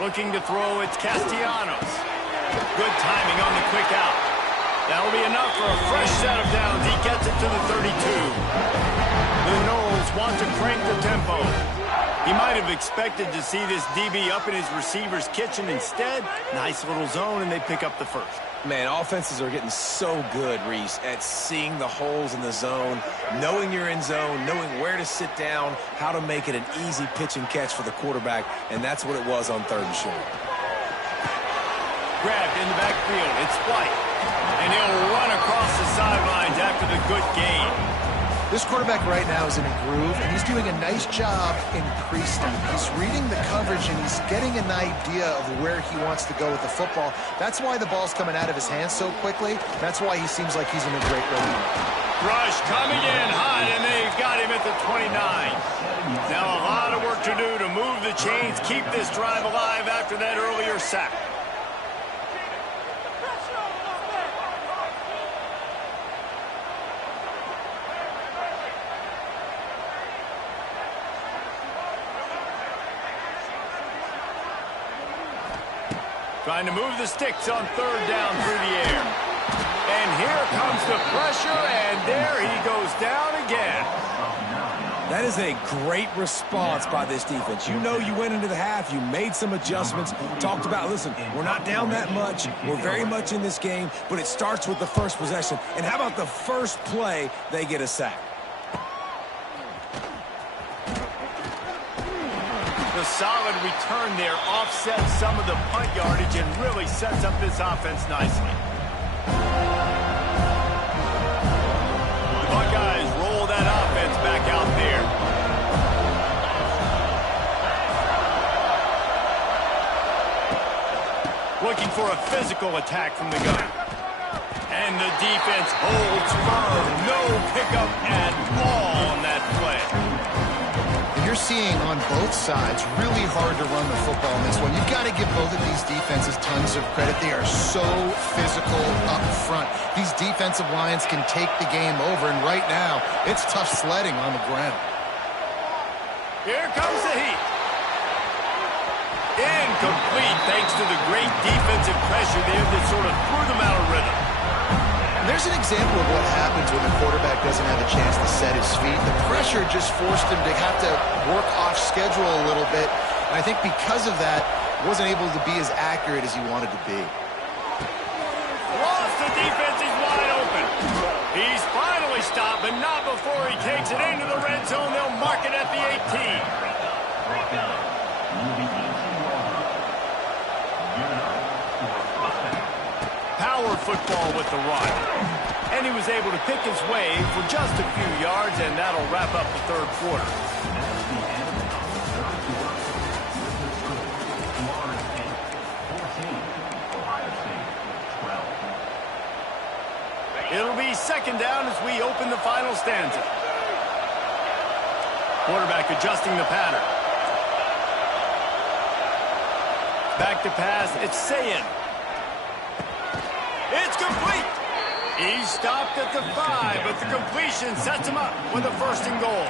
Looking to throw, it's Castellanos. Good timing on the quick out. That'll be enough for a fresh set of downs. He gets it to the 32. The Noles want to crank the tempo. He might have expected to see this DB up in his receiver's kitchen. Instead, nice little zone, and they pick up the first. Man, offenses are getting so good, Reese, at seeing the holes in the zone, knowing you're in zone, knowing where to sit down, how to make it an easy pitch and catch for the quarterback, and that's what it was on 3rd and short. Grabbed in the backfield, it's White, and he'll run across the sidelines after the good gain. This quarterback right now is in a groove, and he's doing a nice job in pre-snap. He's reading the coverage, and he's getting an idea of where he wants to go with the football. That's why the ball's coming out of his hands so quickly. That's why he seems like he's in a great rhythm. Rush coming in hot, and they've got him at the 29. Now a lot of work to do to move the chains, keep this drive alive after that earlier sack. Trying to move the sticks on 3rd down through the air. And here comes the pressure, and there he goes down again. That is a great response by this defense. You know you went into the half, you made some adjustments, talked about, listen, we're not down that much, we're very much in this game, but it starts with the first possession. And how about the first play, they get a sack? The solid return there offsets some of the punt yardage and really sets up this offense nicely. The Buckeyes roll that offense back out there. Looking for a physical attack from the gun. And the defense holds firm. No pickup at all on that play. You're seeing on both sides really hard to run the football in this one. You've got to give both of these defenses tons of credit. They are so physical up front. These defensive lines can take the game over, and right now, it's tough sledding on the ground. Here comes the heat. Incomplete thanks to the great defensive pressure there that sort of threw them out of rhythm. There's an example of what happens when the quarterback doesn't have a chance to set his feet. The pressure just forced him to have to work off schedule a little bit. And I think because of that, wasn't able to be as accurate as he wanted to be. Lost the defense, he's wide open. He's finally stopped, but not before he takes it into the red zone. They'll mark it at the 18. Power football with the run. And he was able to pick his way for just a few yards, and that'll wrap up the 3rd quarter. It'll be 2nd down as we open the final stanza. Quarterback adjusting the pattern. Back to pass, it's Sayin. It's complete. He stopped at the 5, but the completion sets him up with a 1st and goal.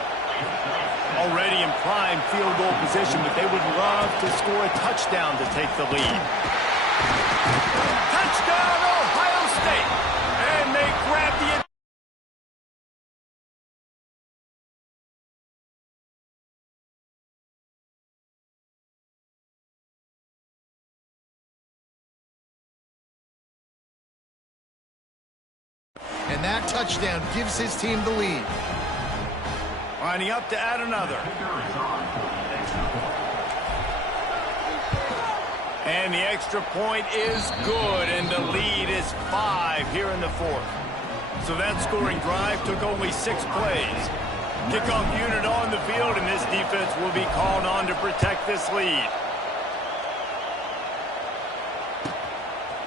Already in prime field goal position, but they would love to score a touchdown to take the lead. Touchdown, Ohio State! And they grab the... And that touchdown gives his team the lead. Lining up to add another. And the extra point is good, and the lead is 5 here in the 4th. So that scoring drive took only 6 plays. Kickoff unit on the field, and this defense will be called on to protect this lead.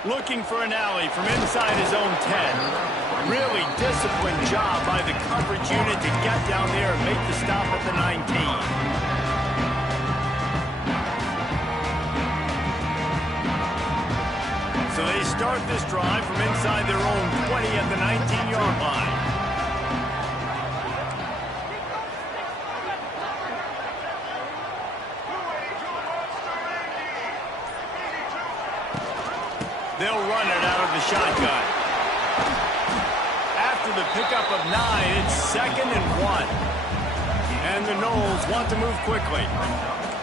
Looking for an alley from inside his own 10. Really disciplined job by the coverage unit to get down there and make the stop at the 19. So they start this drive from inside their own 20 at the 19-yard line. They'll run it out of the shotgun. After the pickup of 9, it's 2nd and 1. And the Noles want to move quickly.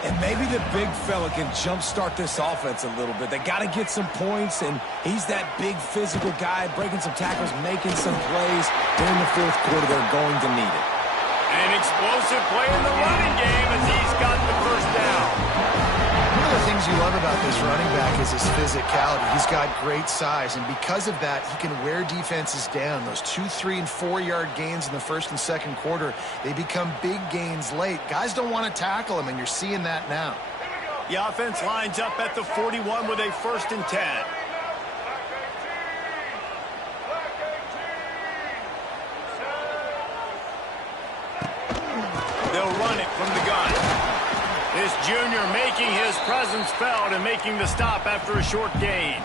And maybe the big fella can jumpstart this offense a little bit. They got to get some points, and he's that big physical guy, breaking some tackles, making some plays. During the fourth quarter, they're going to need it. An explosive play in the running game as he's got the first down. One of the things you love about this running back is his physicality. He's got great size, and because of that, he can wear defenses down. Those 2, 3, and 4-yard gains in the first and second quarter, they become big gains late. Guys don't want to tackle him, and you're seeing that now. The offense lines up at the 41 with a 1st and 10. They'll run it from the gun. This junior making his presence felt and making the stop after a short gain.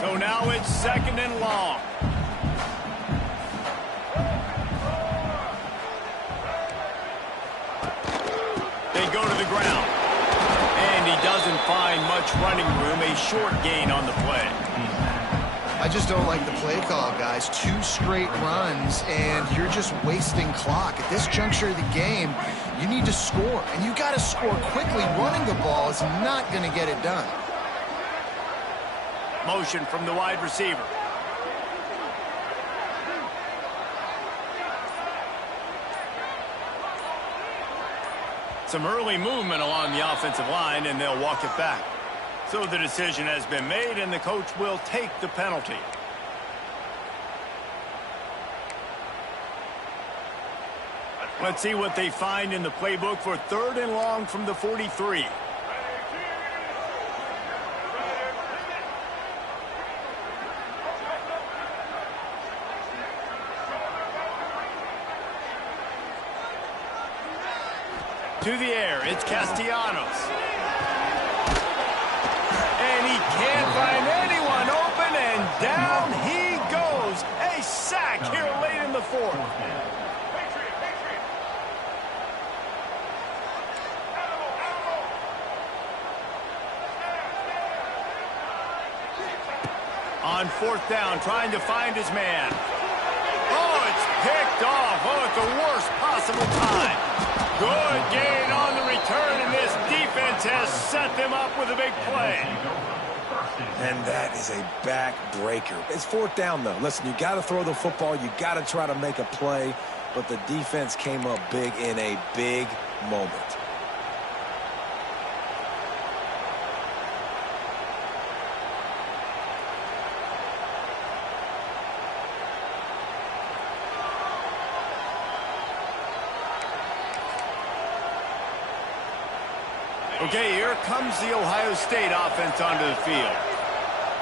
So now it's 2nd and long. They go to the ground. And he doesn't find much running room. A short gain on the play. I just don't like the play call, guys. 2 straight runs, and you're just wasting clock. At this juncture of the game, you need to score, and you got to score quickly. Running the ball is not going to get it done. Motion from the wide receiver. Some early movement along the offensive line, and they'll walk it back. So the decision has been made, and the coach will take the penalty. Let's see what they find in the playbook for 3rd and long from the 43. To the air, it's Castellanos. And he can't find anyone open, and down he goes. A sack here late in the 4th. On 4th down, trying to find his man. Oh, it's picked off. Oh, at the worst possible time. Good gain on the return, and this defense has set them up with a big play. And that is a backbreaker. It's 4th down, though. Listen, you got to throw the football. You got to try to make a play. But the defense came up big in a big moment. Okay, here comes the Ohio State offense onto the field.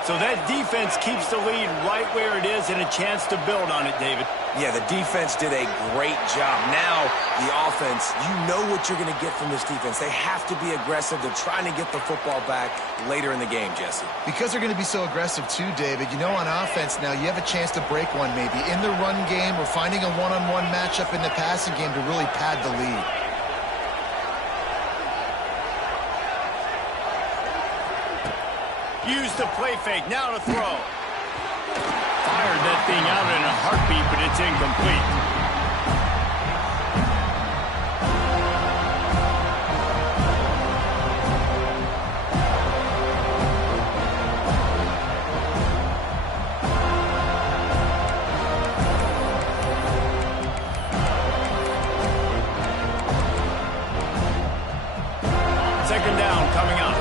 So that defense keeps the lead right where it is and a chance to build on it, David. Yeah, the defense did a great job. Now, the offense, you know what you're going to get from this defense. They have to be aggressive. They're trying to get the football back later in the game, Jesse. Because they're going to be so aggressive too, David, you know, on offense now, you have a chance to break one maybe in the run game or finding a one-on-one matchup in the passing game to really pad the lead. Use the play fake, now to throw. Fired that thing out in a heartbeat, but it's incomplete. Second down coming up.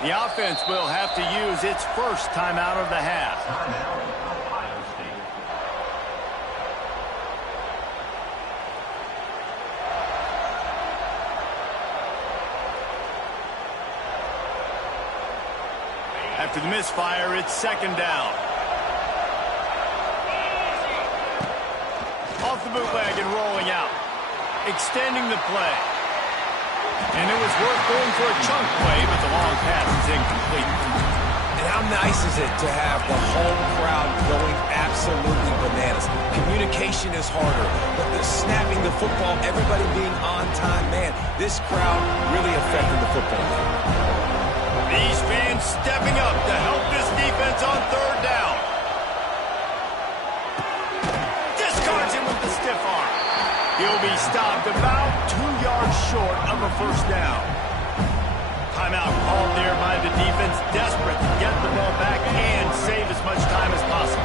The offense will have to use its first timeout of the half. After the misfire, it's second down. Off the bootleg and rolling out. Extending the play. And it was worth going for a chunk play, but the long pass is incomplete. And how nice is it to have the home crowd going absolutely bananas? Communication is harder, but the snapping the football, everybody being on time, man, this crowd really affecting the football game. These fans stepping up to help this defense on third down. Discards him with the stiff arm. He'll be stopped about 2 yards short of a first down. Timeout called there by the defense, desperate to get the ball back and save as much time as possible.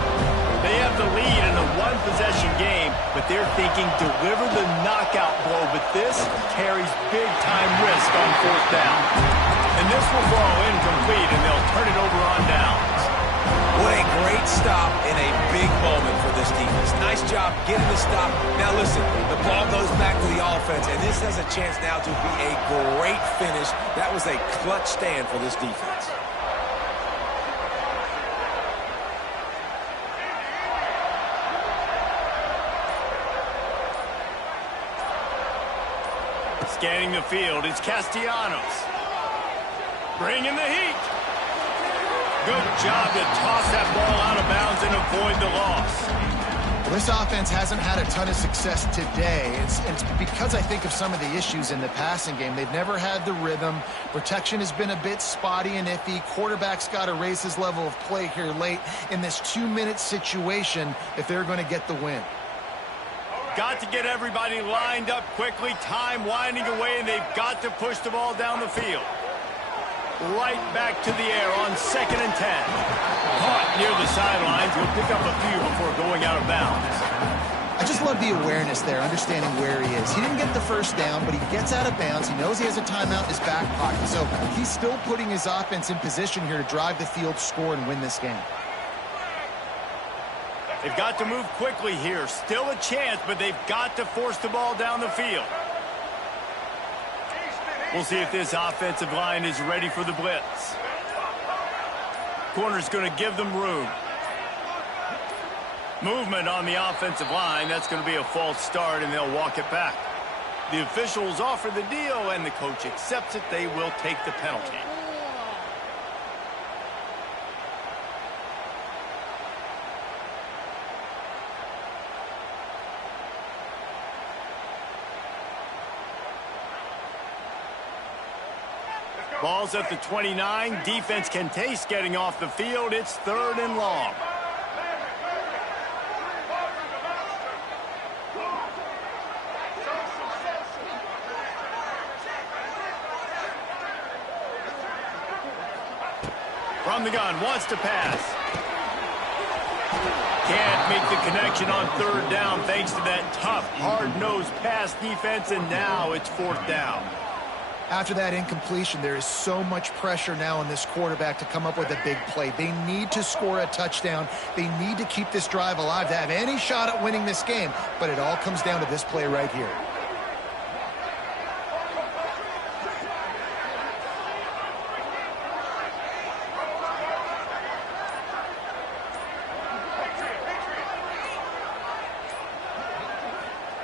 They have the lead in a one-possession game, but they're thinking deliver the knockout blow, but this carries big-time risk on fourth down. And this will fall incomplete, and they'll turn it over on downs. What a great stop in a big moment for this defense. Nice job getting the stop. Now listen, the ball goes back to the offense, and this has a chance now to be a great finish. That was a clutch stand for this defense. Scanning the field, it's Castellanos. Bringing the heat. Good job to toss that ball out of bounds and avoid the loss. Well, this offense hasn't had a ton of success today. It's because I think of some of the issues in the passing game. They've never had the rhythm. Protection has been a bit spotty and iffy. Quarterback's got to raise his level of play here late in this 2-minute situation if they're going to get the win. Got to get everybody lined up quickly. Time winding away, and they've got to push the ball down the field. Right back to the air on 2nd and 10. Caught near the sidelines. Will pick up a few before going out of bounds. I just love the awareness there, understanding where he is. He didn't get the first down, but he gets out of bounds. He knows he has a timeout in his back pocket, so he's still putting his offense in position here to drive the field, score, and win this game. They've got to move quickly here. Still a chance, but they've got to force the ball down the field. We'll see if this offensive line is ready for the blitz. Corner's going to give them room. Movement on the offensive line. That's going to be a false start, and they'll walk it back. The officials offer the deal, and the coach accepts it. They will take the penalty. Ball's at the 29. Defense can taste getting off the field. It's 3rd and long. From the gun, wants to pass. Can't make the connection on 3rd down thanks to that tough, hard-nosed pass defense, and now it's 4th down. After that incompletion, there is so much pressure now on this quarterback to come up with a big play. They need to score a touchdown. They need to keep this drive alive to have any shot at winning this game, but it all comes down to this play right here.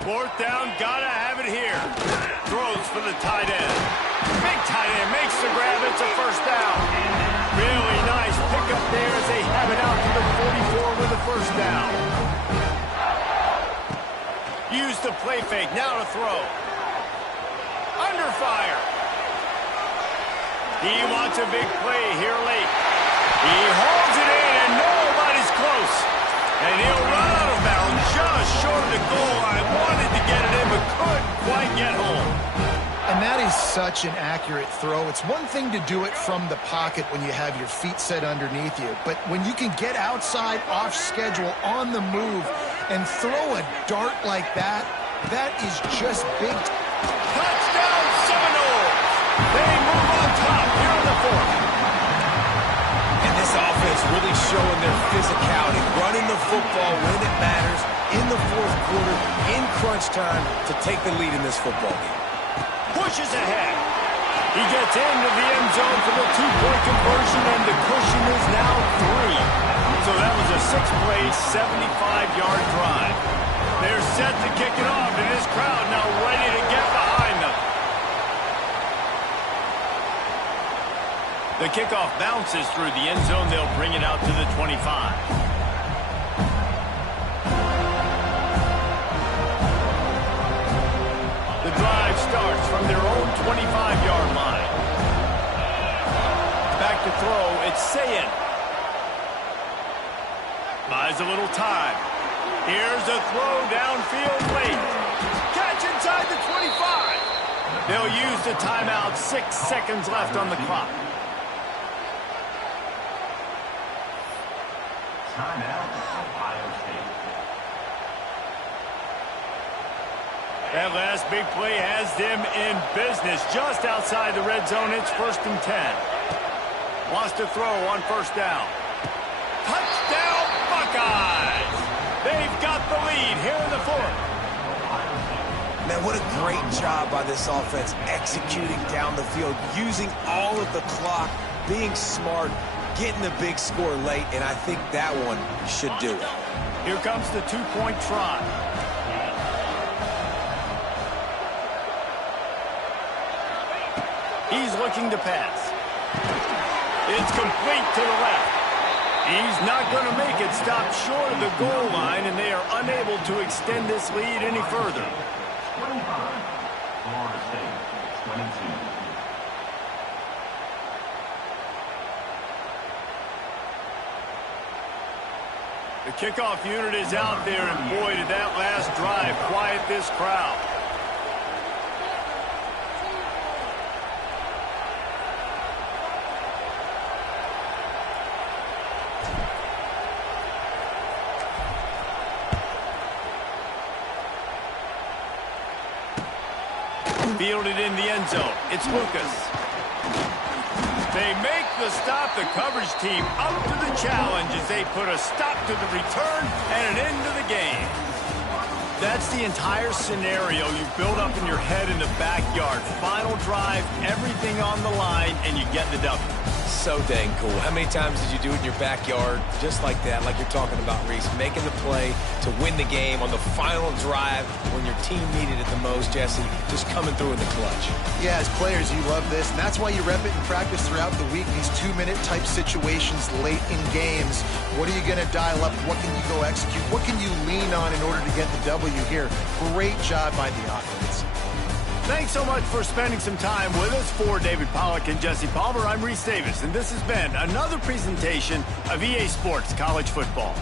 Fourth down, gotta have it here. Throws for the tight end. Big tight end makes the grab. It's a first down. Really nice pickup there as they have it out to the 44 with a first down. Use the play fake. Now to throw. Under fire. He wants a big play here late. He holds it in, and nobody's close. And he'll run out of bounds just short of the goal line. Wanted to get it in, but couldn't quite get home. And that is such an accurate throw. It's one thing to do it from the pocket when you have your feet set underneath you, but when you can get outside, off schedule, on the move, and throw a dart like that, that is just big. Touchdown Seminoles! They move on top here in the 4th. And this offense really showing their physicality, running the football when it matters, in the 4th quarter, in crunch time, to take the lead in this football game. Pushes ahead. He gets into the end zone for the 2-point conversion, and the cushion is now 3. So that was a 6-play, 75-yard drive. They're set to kick it off, and this crowd now ready to get behind them. The kickoff bounces through the end zone. They'll bring it out to the 25. The drive starts from their own 25-yard line. Back to throw, it's Sayin. Buys a little time. Here's a throw downfield late. Catch inside the 25. They'll use the timeout. 6 seconds left on the clock. Timeout, Ohio State. That last big play has them in business just outside the red zone. It's 1st and 10. Wants to throw on 1st down. Touchdown, Buckeyes! They've got the lead here in the 4th. Man, what a great job by this offense executing down the field, using all of the clock, being smart, getting the big score late, and I think that one should do it. Here comes the 2-point try. He's looking to pass. It's complete to the left. He's not going to make it. Stop short of the goal line, and they are unable to extend this lead any further. 25, Florida State, 22. The kickoff unit is out there, and boy, did that last drive quiet this crowd. Fielded in the end zone. It's Lucas. They make the stop. The coverage team up to the challenge as they put a stop to the return and an end to the game. That's the entire scenario you build up in your head in the backyard. Final drive, everything on the line, and you get the W. So dang cool. How many times did you do it in your backyard just like that, like you're talking about, Reese, making the play to win the game on the final drive when your team needed it the most, Jesse, just coming through in the clutch. Yeah, as players, you love this, and that's why you rep it in practice throughout the week, these 2-minute type situations late in games. What are you going to dial up? What can you go execute? What can you lean on in order to get the W here? Great job by the offense. Thanks so much for spending some time with us. For David Pollack and Jesse Palmer, I'm Reese Davis, and this has been another presentation of EA Sports College Football.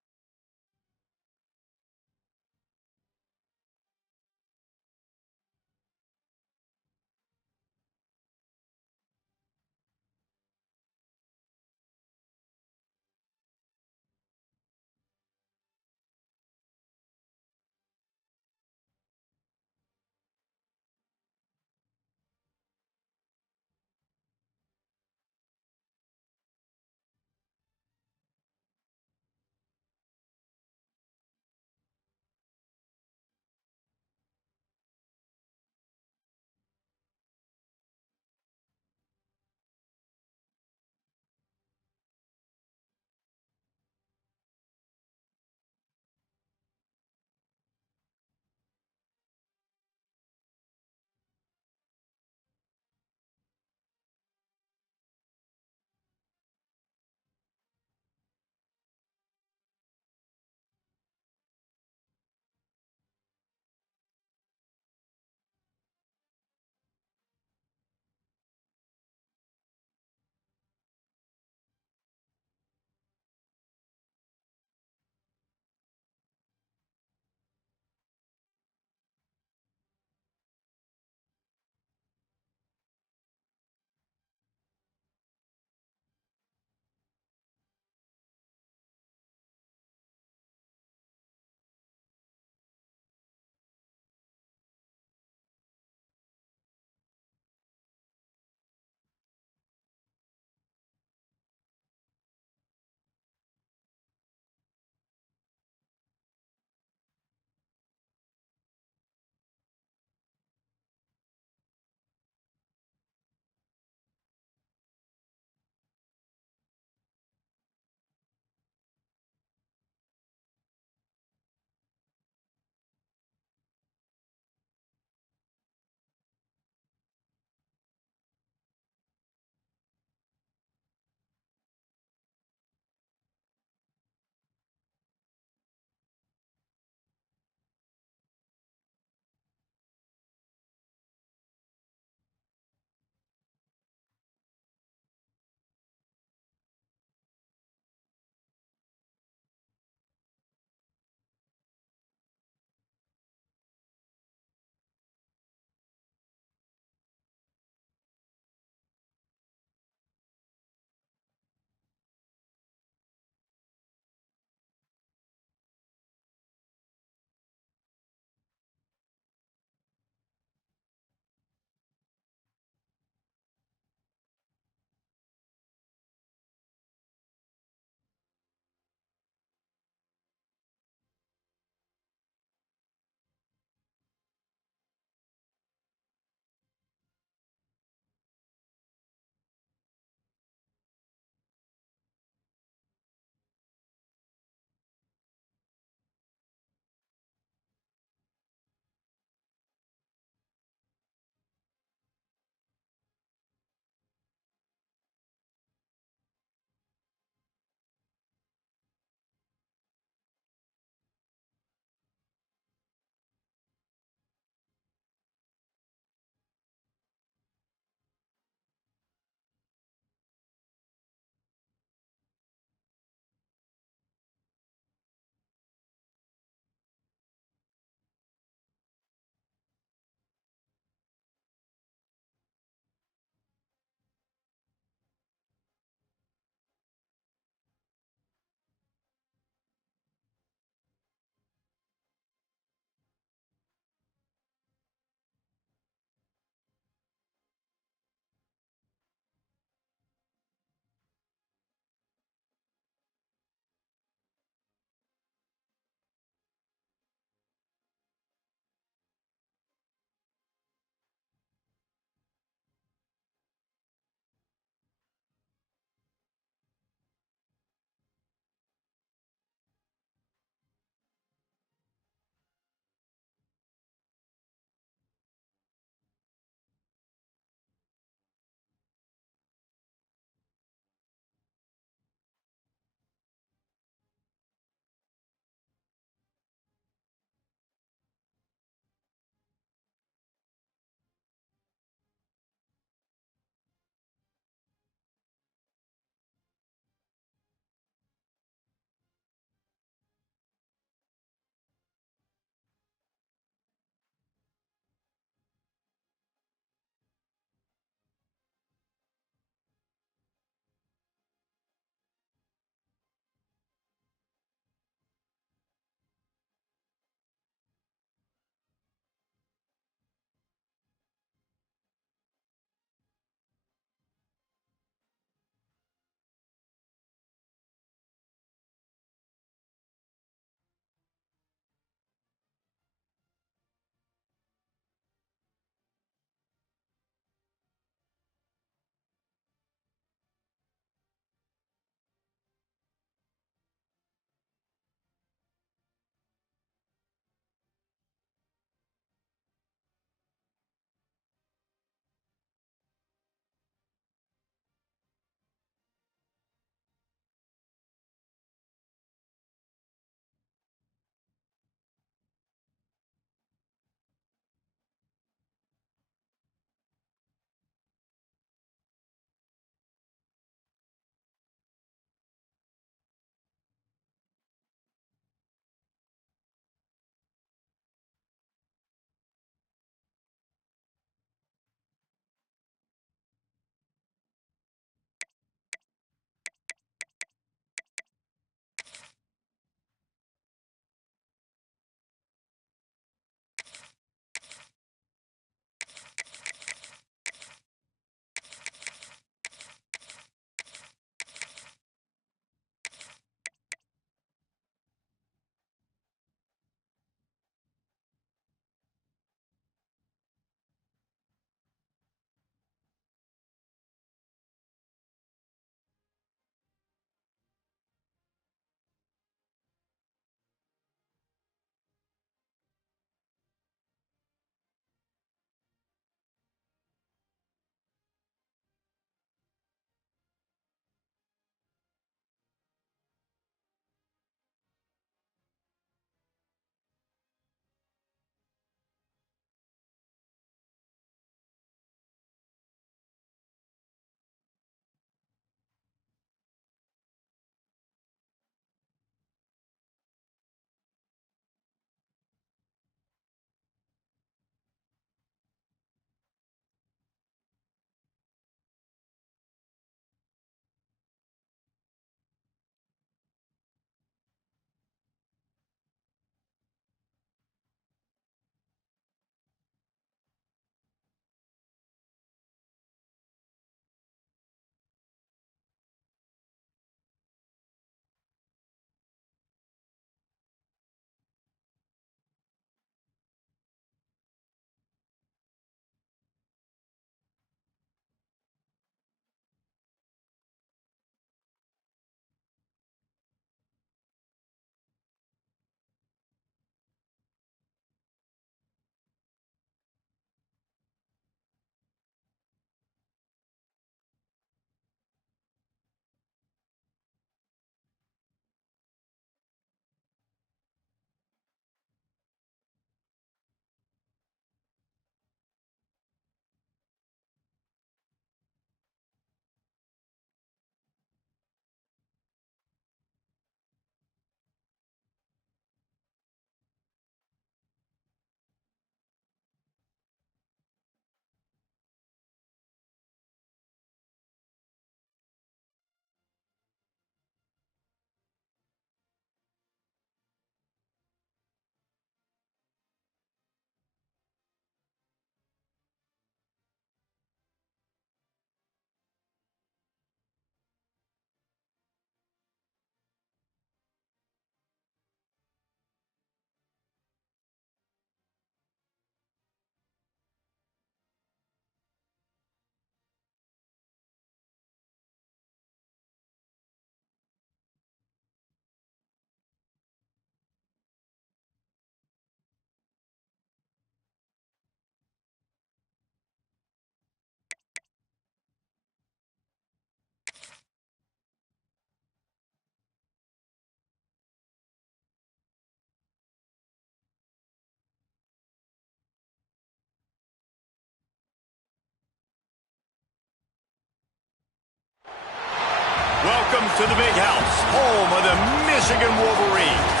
Welcome to the big house, home of the Michigan Wolverines.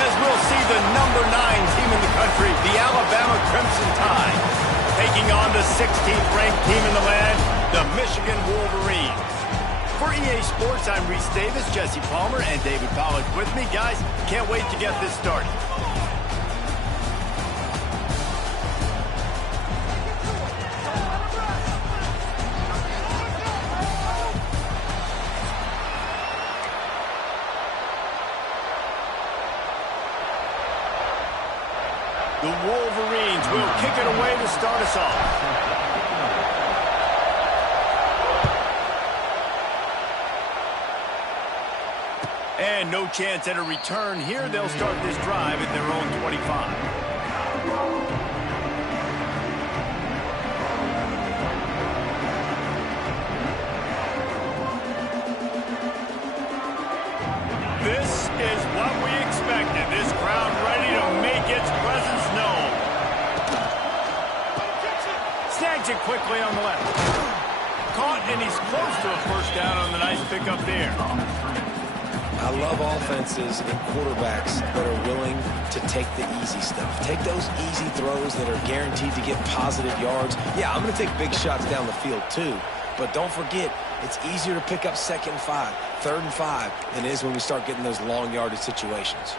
As we'll see the number 9 team in the country, the Alabama Crimson Tide, taking on the 16th ranked team in the land, the Michigan Wolverines. For EA Sports, I'm Reese Davis, Jesse Palmer, and David Pollack with me. Guys, can't wait to get this started. The Wolverines will kick it away to start us off. And no chance at a return here. They'll start this drive at their own 25. This is what we expected. This crowd ready to make its presence known. Snags it quickly on the left. Caught, and he's close to a first down on the nice pickup there. I love offenses and quarterbacks that are willing to take the easy stuff. Take those easy throws that are guaranteed to get positive yards. Yeah, I'm going to take big shots down the field too. But don't forget, it's easier to pick up 2nd and 5, 3rd and 5 than it is when we start getting those long yardage situations.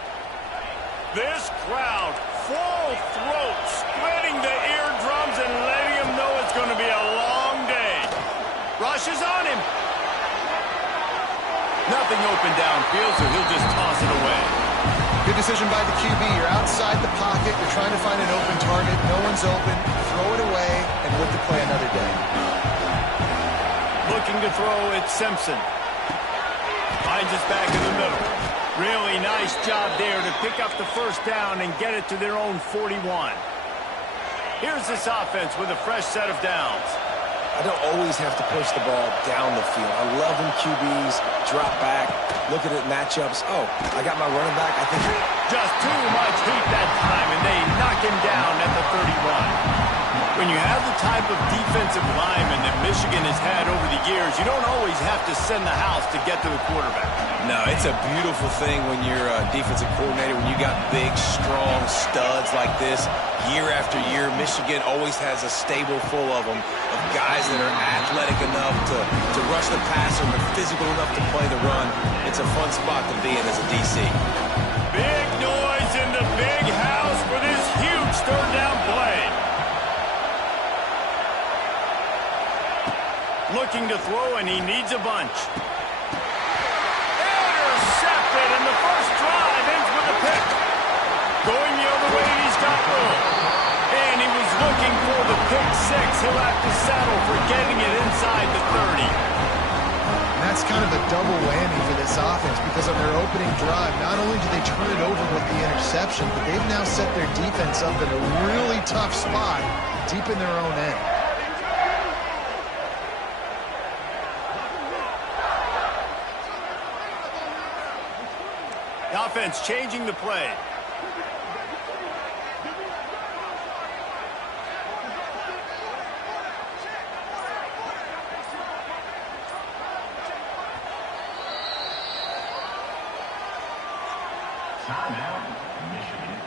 This crowd, full throat, splitting the eardrums and letting him know it's going to be a long day. Rush is on him. Nothing open downfield, so he'll just toss it away. Good decision by the QB. You're outside the pocket. You're trying to find an open target. No one's open. Throw it away and live to play another day. Looking to throw, it's Simpson. Finds us back in the middle. Really nice job there to pick up the first down and get it to their own 41. Here's this offense with a fresh set of downs. I don't always have to push the ball down the field. I love when QBs drop back, look at it, matchups. Oh, I got my running back. I think just too much heat that time, and they knock him down at the 31. When you have the type of defensive lineman that Michigan has had over the years, you don't always have to send the house to get to the quarterback. No, it's a beautiful thing when you're a defensive coordinator, when you got big, strong studs like this. Year after year, Michigan always has a stable full of them, of guys that are athletic enough to rush the passer, but physical enough to play the run. It's a fun spot to be in as a DC. Big noise in the big house for this huge third down play. Looking to throw, and he needs a bunch. Intercepted, and the first drive ends with a pick. Going the other way, and he's got room. And he was looking for the pick 6. He'll have to settle for getting it inside the 30. And that's kind of a double whammy for this offense, because on their opening drive, not only did they turn it over with the interception, but they've now set their defense up in a really tough spot deep in their own end. The offense changing the play. Timeout, Michigan.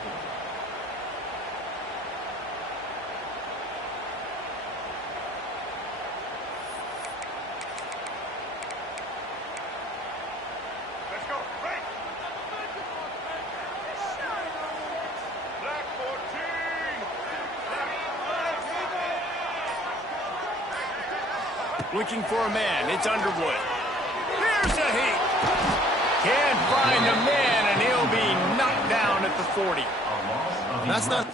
Let's go. Break. Black 14. Looking for a man. It's Underwood. Here's a heat. Can't find a man, and he'll be knocked down at the 40. That's not...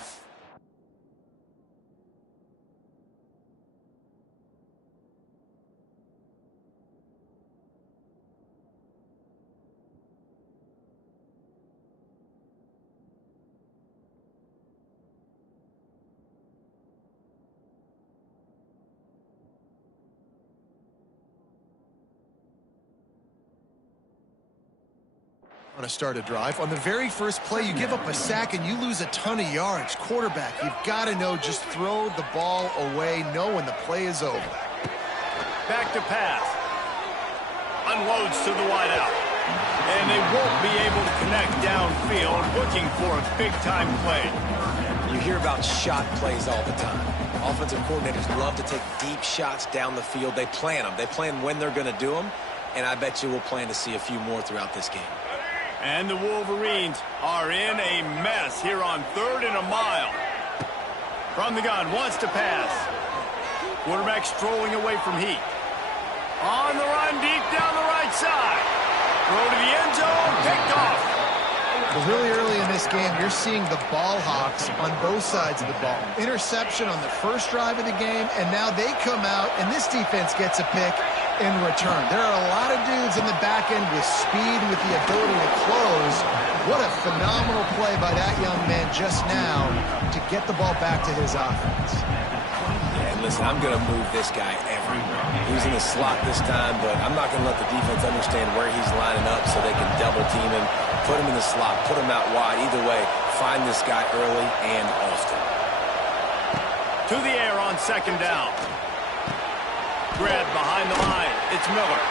to start a drive. On the very first play, you give up a sack and you lose a ton of yards. Quarterback, you've got to know, just throw the ball away, know when the play is over. Back to pass. unloads to the wideout. And they won't be able to connect downfield, looking for a big-time play. You hear about shot plays all the time. Offensive coordinators love to take deep shots down the field. They plan them. They plan when they're going to do them, and I bet you we'll plan to see a few more throughout this game. And the Wolverines are in a mess here on 3rd and a mile. From the gun, wants to pass. Quarterback strolling away from heat. On the run, deep down the right side. Throw to the end zone, picked off. Well, really early in this game, you're seeing the ball hawks on both sides of the ball. Interception on the first drive of the game, and now they come out, and this defense gets a pick in return. There are a lot of dudes in the back end with speed and with the ability to close. What a phenomenal play by that young man just now to get the ball back to his offense. Yeah, and listen, I'm going to move this guy everywhere. He's in the slot this time, but I'm not going to let the defense understand where he's lining up so they can double team him, put him in the slot, put him out wide. Either way, find this guy early and often. To the air on 2nd down. Grab behind the line. It's Miller.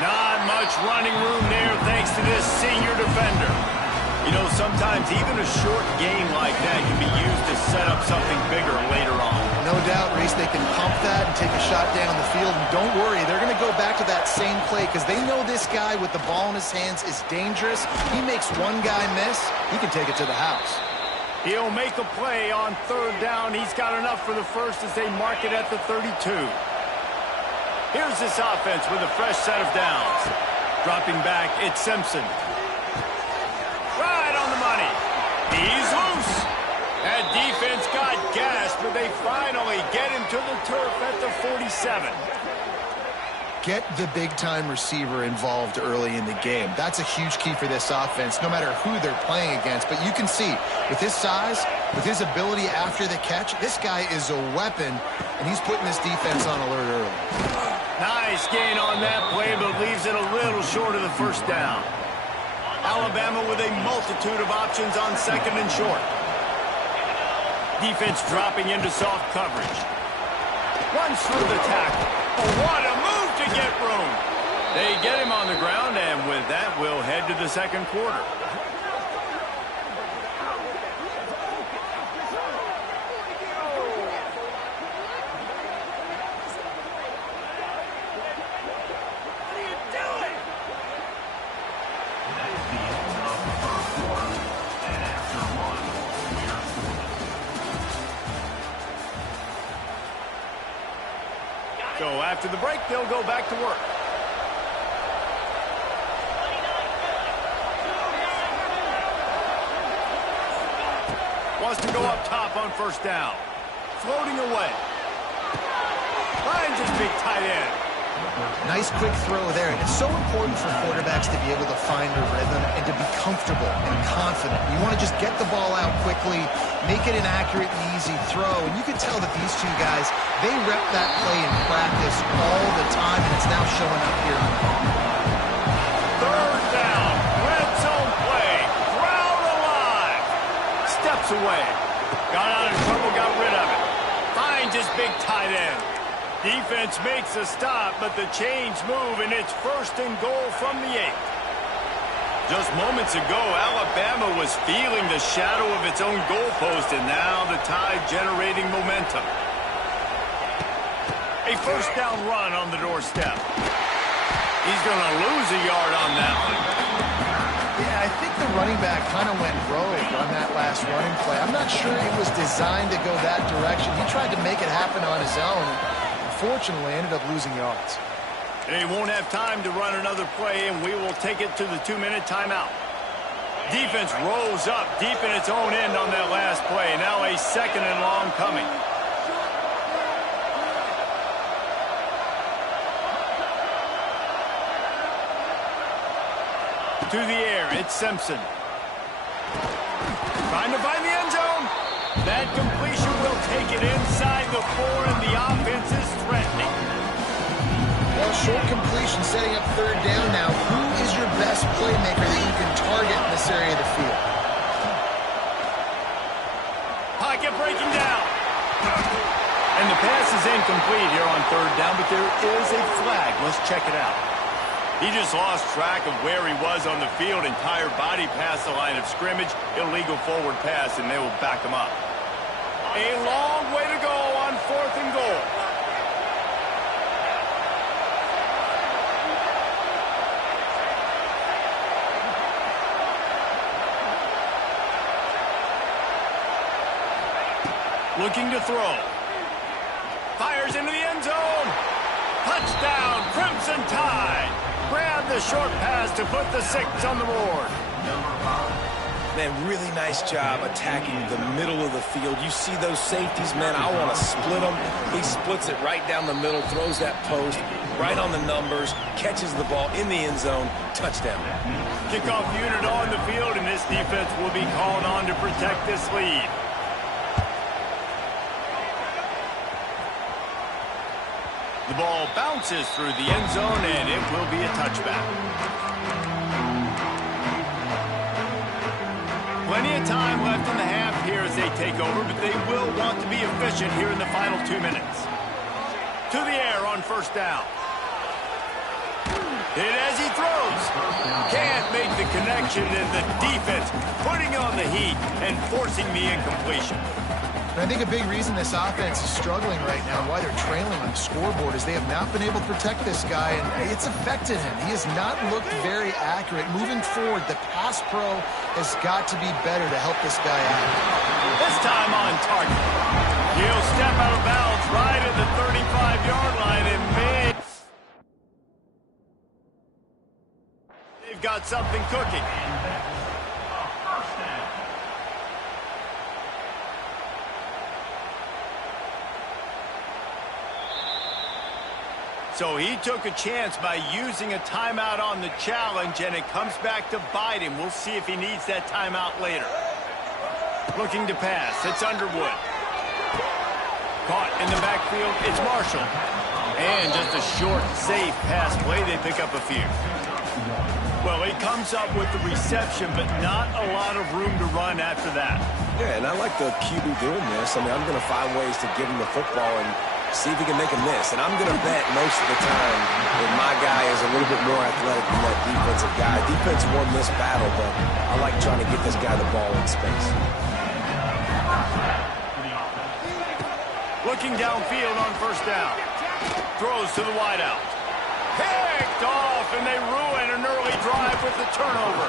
Not much running room there thanks to this senior defender. You know, sometimes even a short game like that can be used to set up something bigger later on. No doubt, Reese, they can pump that and take a shot down the field. And don't worry, they're going to go back to that same play because they know this guy with the ball in his hands is dangerous. He makes one guy miss, he can take it to the house. He'll make a play on 3rd down. He's got enough for the first as they mark it at the 32. Here's this offense with a fresh set of downs. Dropping back, it's Simpson. Right on the money. He's loose. That defense got gashed, but they finally get him to the turf at the 47. Get the big-time receiver involved early in the game. That's a huge key for this offense, no matter who they're playing against. But you can see, with his size, with his ability after the catch, this guy is a weapon, and he's putting this defense on alert early. Nice gain on that play, but leaves it a little short of the first down. Alabama with a multitude of options on 2nd and short. Defense dropping into soft coverage. Runs through the tackle. Oh, what a move to get room. They get him on the ground, and with that, we'll head to the 2nd quarter. So after the break, they'll go back to work. Wants to go up top on 1st down. Floating away. Finds his big tight end. Nice quick throw there. And it's so important for quarterbacks to be able to find a rhythm and to be comfortable and confident. You want to just get the ball out quickly, make it an accurate and easy throw. And you can tell that these two guys, they rep that play in practice all the time, and it's now showing up here on home. 3rd down. Red zone play. Crowd alive. Steps away. Got out of trouble, got rid of it. Finds his big tight end. Defense makes a stop, but the chains move, and it's 1st and goal from the 8. Just moments ago, Alabama was feeling the shadow of its own goalpost, and now the Tide generating momentum. A 1st down run on the doorstep. He's going to lose a yard on that one. Yeah, I think the running back kind of went rogue on that last running play. I'm not sure it was designed to go that direction. He tried to make it happen on his own. Unfortunately, ended up losing yards. They won't have time to run another play, and we will take it to the 2-minute timeout. Defense rolls up deep in its own end on that last play. Now a 2nd and long coming. To the air, it's Simpson. Trying to find the end zone. That completion will take it inside the 4, and the offense is threatening. Well, short completion setting up 3rd down now. Who is your best playmaker that you can target in this area of the field? Pocket breaking down. And the pass is incomplete here on 3rd down, but there is a flag. Let's check it out. He just lost track of where he was on the field. Entire body past the line of scrimmage. Illegal forward pass, and they will back him up. A long way to go on 4th and goal. Looking to throw. Fires into the end zone. Touchdown, Crimson Tide. Grab the short pass to put the 6 on the board. Man, really nice job attacking the middle of the field. You see those safeties, man, I want to split them. He splits it right down the middle, throws that post, right on the numbers, catches the ball in the end zone, touchdown. Kickoff unit on the field, and this defense will be called on to protect this lead. The ball bounces through the end zone, and it will be a touchback. Plenty of time left in the half here as they take over, but they will want to be efficient here in the final 2 minutes. To the air on 1st down. Hit as he throws. Can't make the connection, and the defense putting on the heat and forcing the incompletion. And I think a big reason this offense is struggling right now, why they're trailing on the scoreboard, is they have not been able to protect this guy, and it's affected him. He has not looked very accurate. Moving forward, the pass pro has got to be better to help this guy out. This time on target. He'll step out of bounds right at the 35-yard line, and they've got something cooking. So he took a chance by using a timeout on the challenge, and it comes back to bite him. We'll see if he needs that timeout later. Looking to pass. It's Underwood. Caught in the backfield. It's Marshall. And just a short, safe pass play. They pick up a few. Well, he comes up with the reception, but not a lot of room to run after that. Yeah, and I like the QB doing this. I mean, I'm going to find ways to give him the football and see if he can make a miss. And I'm going to bet most of the time that my guy is a little bit more athletic than that defensive guy. Defense won this battle, but I like trying to get this guy the ball in space. Looking downfield on 1st down. Throws to the wideout. Picked off, and they ruin an early drive with the turnover.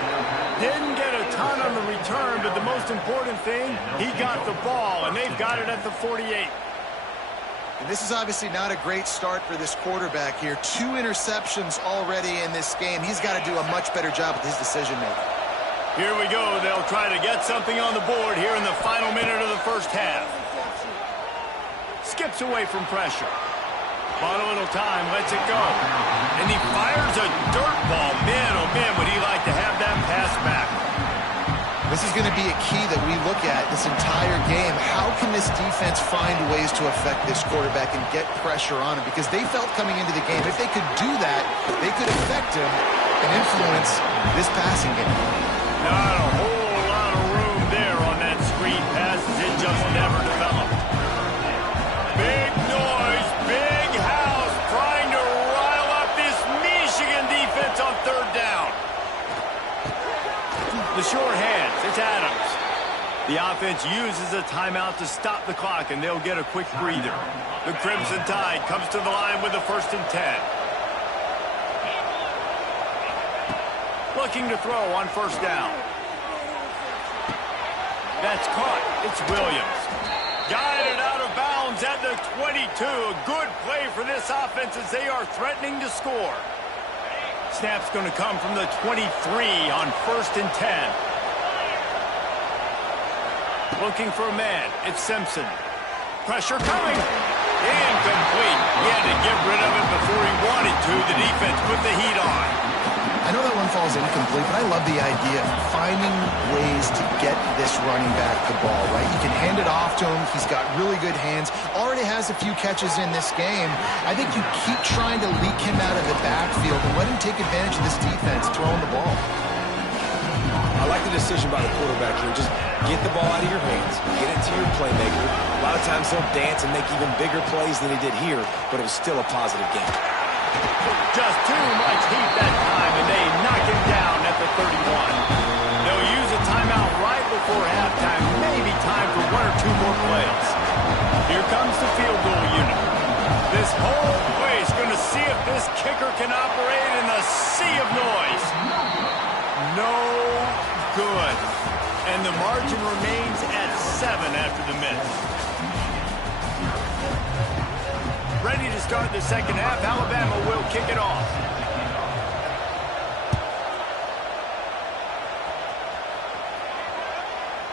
Didn't get a ton on the return, but the most important thing, he got the ball, and they've got it at the 48. And this is obviously not a great start for this quarterback here. 2 interceptions already in this game. He's got to do a much better job with his decision-making. Here we go. They'll try to get something on the board here in the final minute of the 1st half. Skips away from pressure. Bought a little time, lets it go. And he fires a dirt ball. Man, oh man, would he like to have that pass back. This is going to be a key that we look at this entire game. How can this defense find ways to affect this quarterback and get pressure on him? Because they felt coming into the game, if they could do that, they could affect him and influence this passing game. Not a whole lot of room there on that screen pass as it just never developed. Big noise, big house, trying to rile up this Michigan defense on 3rd down. The short hands, it's Adams. The offense uses a timeout to stop the clock, and they'll get a quick breather. The Crimson Tide comes to the line with a 1st and 10. Looking to throw on 1st down. That's caught. It's Williams. Guided out of bounds at the 22. A good play for this offense as they are threatening to score. Snap's going to come from the 23 on 1st and 10. Looking for a man. It's Simpson. Pressure coming. Incomplete. He had to get rid of it before he wanted to. The defense put the heat on. I know that one falls incomplete, but I love the idea of finding ways to get this running back the ball, right? You can hand it off to him. He's got really good hands. Already has a few catches in this game. I think you keep trying to leak him out of the backfield and let him take advantage of this defense throwing the ball. I like the decision by the quarterback here. Just get the ball out of your hands. Get it to your playmaker. A lot of times he'll dance and make even bigger plays than he did here, but it was still a positive game. Just too much heat that time, and they knock him down at the 31. They'll use a timeout right before halftime. Maybe time for 1 or 2 more plays. Here comes the field goal unit. This whole place is going to see if this kicker can operate in a sea of noise. No good. And the margin remains at 7 after the miss. Ready to start the second half. Alabama will kick it off.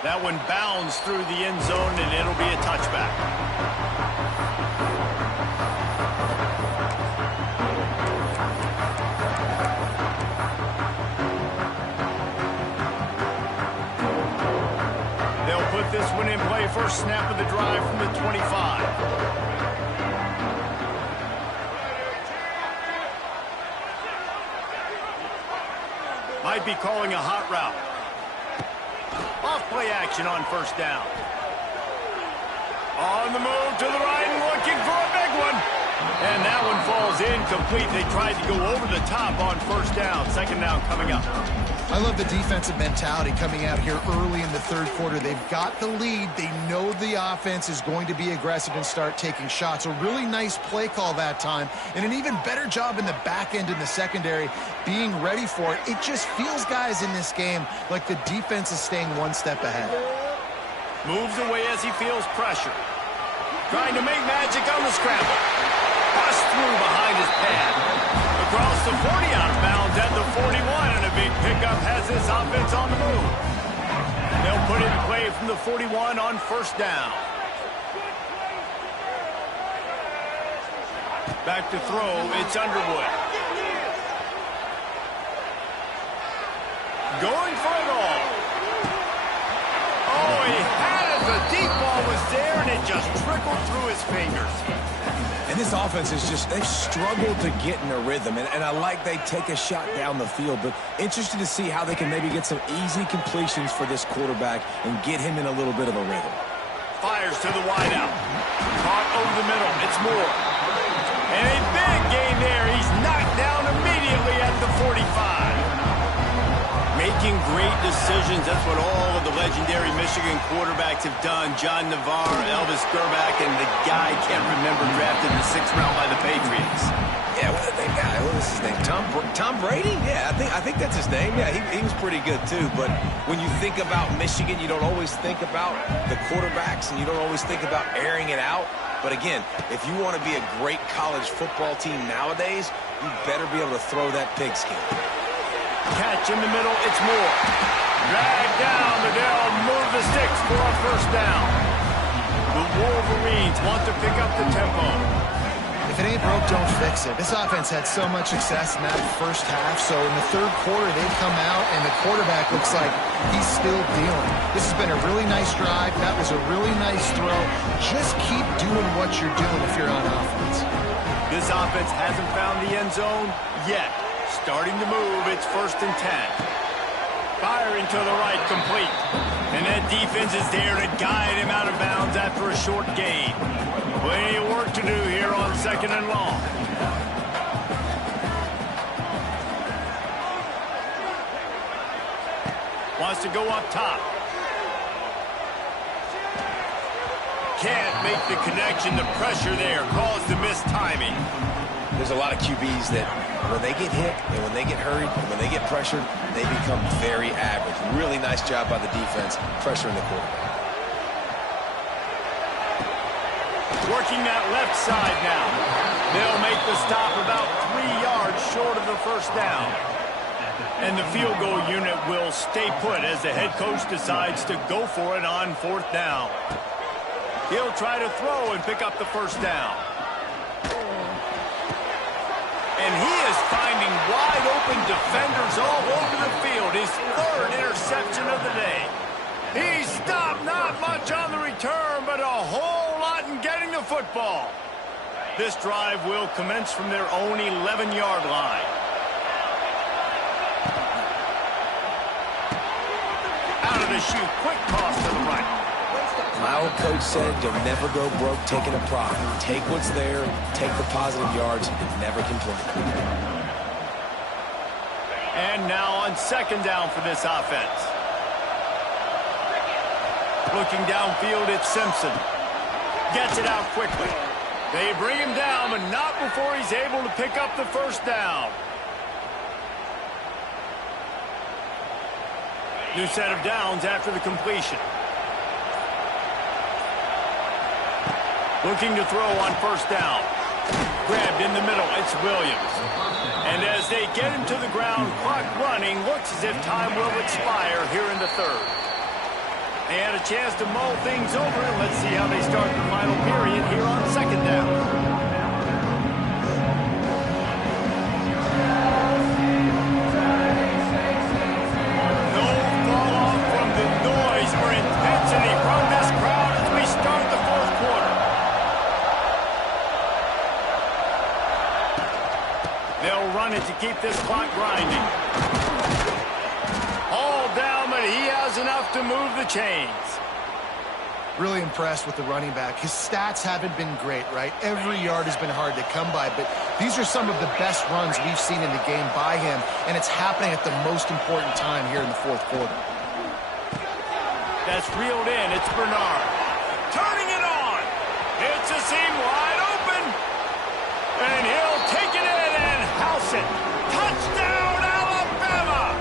That one bounds through the end zone, and it'll be a touchback. They'll put this one in play. First snap of the drive from the 25. Might be calling a hot route. Off play action on first down. On the move to the right and looking for a big one. And that one falls incomplete. They tried to go over the top on first down. Second down coming up. I love the defensive mentality coming out here early in the third quarter. They've got the lead. They know the offense is going to be aggressive and start taking shots. A really nice play call that time, and an even better job in the back end in the secondary being ready for it. It just feels, guys, in this game like the defense is staying one step ahead. Moves away as he feels pressure. Trying to make magic on the scramble. Bust through behind his pad. Across the 40 out of bounds at the 41, and a big pickup has this offense on the move. They'll put it in play from the 41 on first down. Back to throw, it's Underwood. Going for it all. Oh, he had it. The deep ball was there, and it just trickled through his fingers. And this offense is just, they've struggled to get in a rhythm. And I like they take a shot down the field, but interested to see how they can maybe get some easy completions for this quarterback and get him in a little bit of a rhythm. Fires to the wideout. Caught over the middle. It's Moore. And a big gain there. He's knocked down immediately at the 45. Making great decisions. That's what all of the legendary Michigan quarterbacks have done. John Navarre, Elvis Grbac, and the guy can't remember, drafted in the 6th round by the Patriots. Yeah, what was his name? Tom Brady? Yeah, I think that's his name. Yeah, he was pretty good too. But when you think about Michigan, you don't always think about the quarterbacks, and you don't always think about airing it out. But again, if you want to be a great college football team nowadays, you better be able to throw that pigskin. Catch in the middle, it's Moore. Drag down, they'll move the sticks for a first down. The Wolverines want to pick up the tempo. If it ain't broke, don't fix it. This offense had so much success in that first half, so in the third quarter, they come out, and the quarterback looks like he's still dealing. This has been a really nice drive. That was a really nice throw. Just keep doing what you're doing if you're on offense. This offense hasn't found the end zone yet. Starting to move, it's 1st and 10. Firing to the right, complete. And that defense is there to guide him out of bounds after a short gain. Plenty of work to do here on 2nd and long. Wants to go up top. Can't make the connection. The pressure there caused the missed timing. There's a lot of QBs that when they get hit and when they get hurried and when they get pressured, they become very average. Really nice job by the defense, pressuring the quarterback. Working that left side now. They'll make the stop about 3 yards short of the first down. And the field goal unit will stay put as the head coach decides to go for it on 4th down. He'll try to throw and pick up the first down. And he is finding wide-open defenders all over the field. His 3rd interception of the day. He stopped not much on the return, but a whole lot in getting the football. This drive will commence from their own 11-yard line. Out of the chute, quick toss to the right. My old coach said you'll never go broke taking a profit. Take what's there, take the positive yards, and never complain. And now on second down for this offense. Looking downfield, it's Simpson. Gets it out quickly. They bring him down, but not before he's able to pick up the first down. New set of downs after the completion. Looking to throw on first down. Grabbed in the middle, it's Williams. And as they get him to the ground, clock running, looks as if time will expire here in the third. They had a chance to mull things over. Let's see how they start the final period here on second down. No fall off from the noise or intensity from this crowd as we start the fourth quarter. They'll run it to keep this clock grinding. All down, but he has enough to move the chains. Really impressed with the running back. His stats haven't been great, right? Every yard has been hard to come by, but these are some of the best runs we've seen in the game by him, and it's happening at the most important time here in the fourth quarter. That's reeled in. It's Bernard. Turning it on. It's a seam wide open. And he'll take it in and house it. Touchdown, Alabama!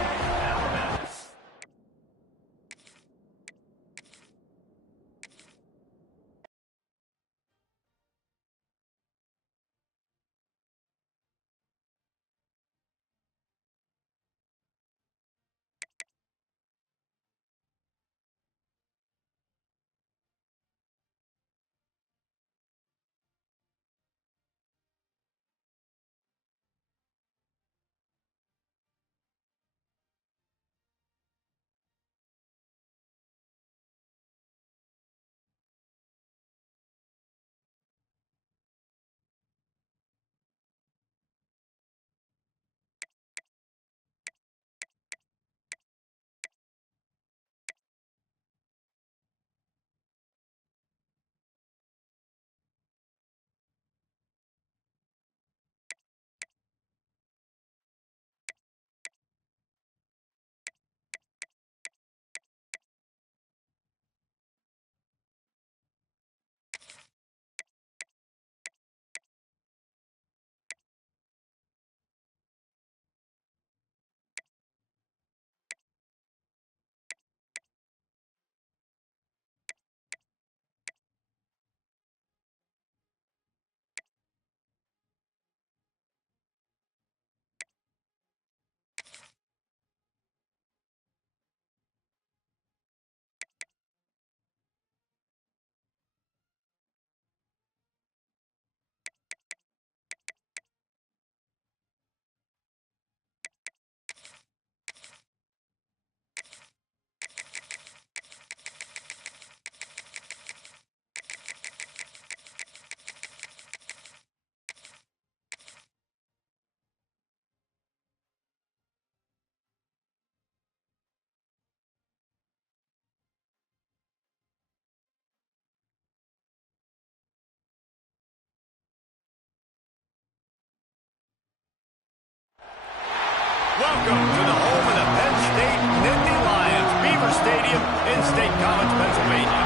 Welcome to the home of the Penn State Nittany Lions, Beaver Stadium in State College, Pennsylvania.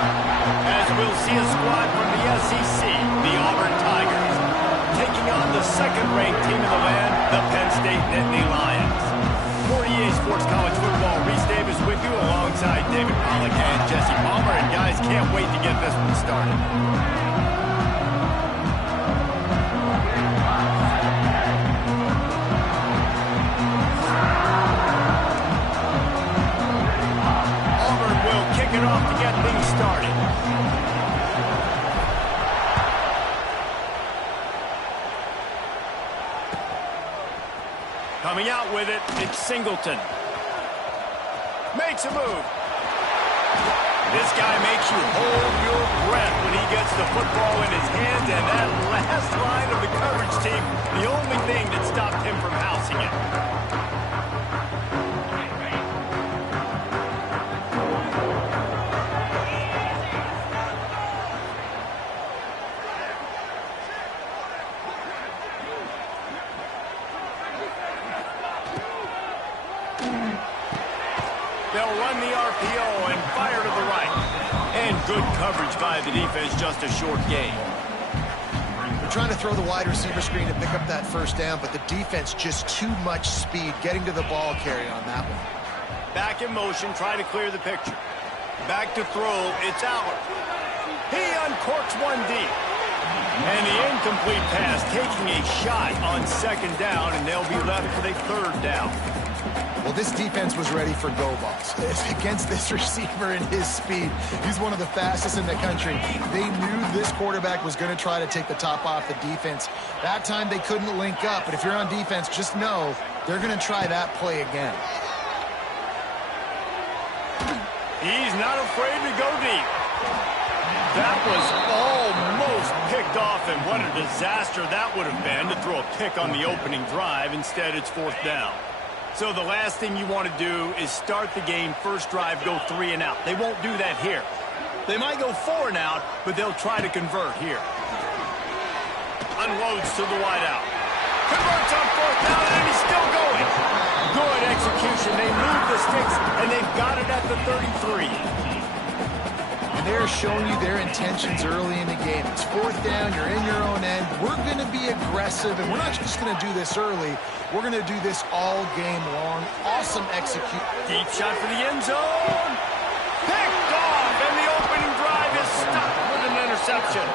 As we'll see a squad from the SEC, the Auburn Tigers, taking on the second-ranked team in the land, the Penn State Nittany Lions. For EA Sports College Football, Reese Davis with you alongside David Pollack and Jesse Palmer. And guys, can't wait to get this one started. It off to get things started. Coming out with it, it's Singleton. Makes a move. This guy makes you hold your breath when he gets the football in his hands, and that last line of the coverage team, the only thing that stopped him from housing it. They'll run the RPO and fire to the right. And good coverage by the defense, just a short gain. They're trying to throw the wide receiver screen to pick up that first down, but the defense just too much speed getting to the ball carrier on that one. Back in motion, try to clear the picture. Back to throw, it's Aller. He uncorks one deep. And the incomplete pass taking a shot on second down, and they'll be left with a third down. Well, this defense was ready for go balls. Against this receiver and his speed, he's one of the fastest in the country. They knew this quarterback was going to try to take the top off the defense. That time they couldn't link up, but if you're on defense, just know they're going to try that play again. He's not afraid to go deep. That was almost picked off, and what a disaster that would have been to throw a pick on the opening drive. Instead, it's fourth down. So the last thing you want to do is start the game, first drive, go 3 and out. They won't do that here. They might go 4 and out, but they'll try to convert here. Unloads to the wideout. Converts on fourth down, and he's still going. Good execution. They move the sticks, and they've got it at the 33. And they're showing you their intentions early in the game. It's fourth down, you're in your own end. We're going to be aggressive, and we're not just going to do this early. We're going to do this all game long. Awesome execute. Deep shot for the end zone. Picked off, and the opening drive is stopped with an interception.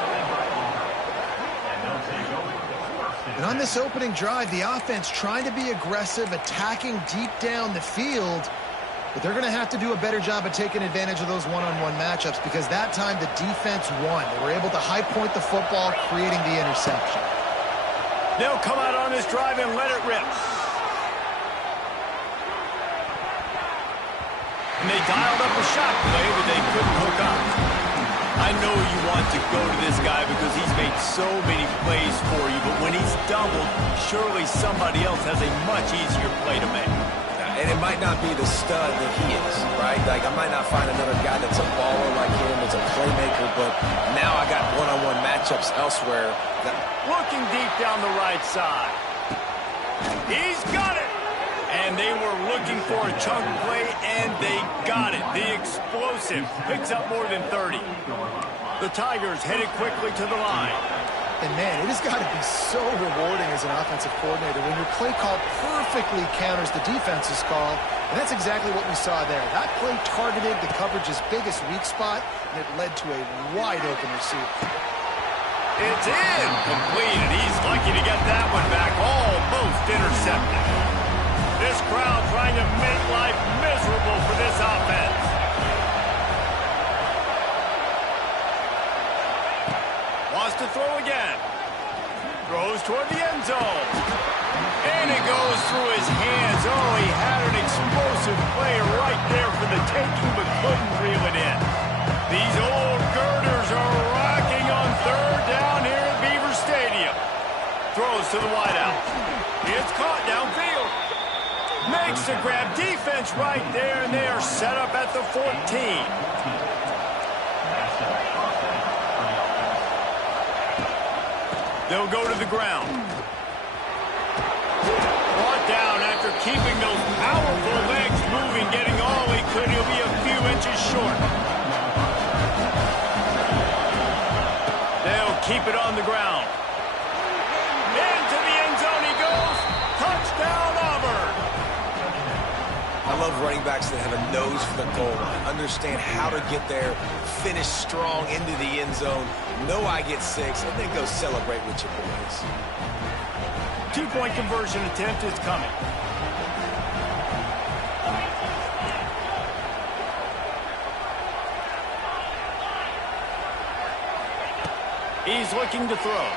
And on this opening drive, the offense trying to be aggressive, attacking deep down the field. But they're going to have to do a better job of taking advantage of those one-on-one matchups, because that time the defense won. They were able to high point the football, creating the interception. They'll come out on this drive and let it rip. And they dialed up a shot play, but they couldn't hook up. I know you want to go to this guy because he's made so many plays for you, but when he's doubled, surely somebody else has a much easier play to make. And it might not be the stud that he is, right? Like, I might not find another guy that's a baller like him, that's a playmaker, but now I got one-on-one matchups elsewhere. Looking deep down the right side. He's got it! And they were looking for a chunk play, and they got it. The explosive picks up more than 30. The Tigers headed quickly to the line. And, man, it has got to be so rewarding as an offensive coordinator when your play call perfectly counters the defense's call, and that's exactly what we saw there. That play targeted the coverage's biggest weak spot, and it led to a wide-open receiver. It's incomplete, and he's lucky to get that one back, almost intercepted. This crowd trying to make life miserable for this offense. Wants to throw again. Throws toward the end zone. And it goes through his hands. Oh, he had an explosive play right there for the taking, but couldn't reel it in. These old girders are rocking on third down here at Beaver Stadium. Throws to the wideout. It's caught downfield. Makes the grab. Defense right there, and they are set up at the 14. They'll go to the ground. Brought down after keeping those powerful legs moving, getting all he could. He'll be a few inches short. They'll keep it on the ground. Into the end zone he goes. Touchdown, Auburn. I love running backs that have a nose for the goal line, understand how to get there, finish strong into the end zone, know I get 6, and then go celebrate with your boys. 2-point conversion attempt is coming. He's looking to throw.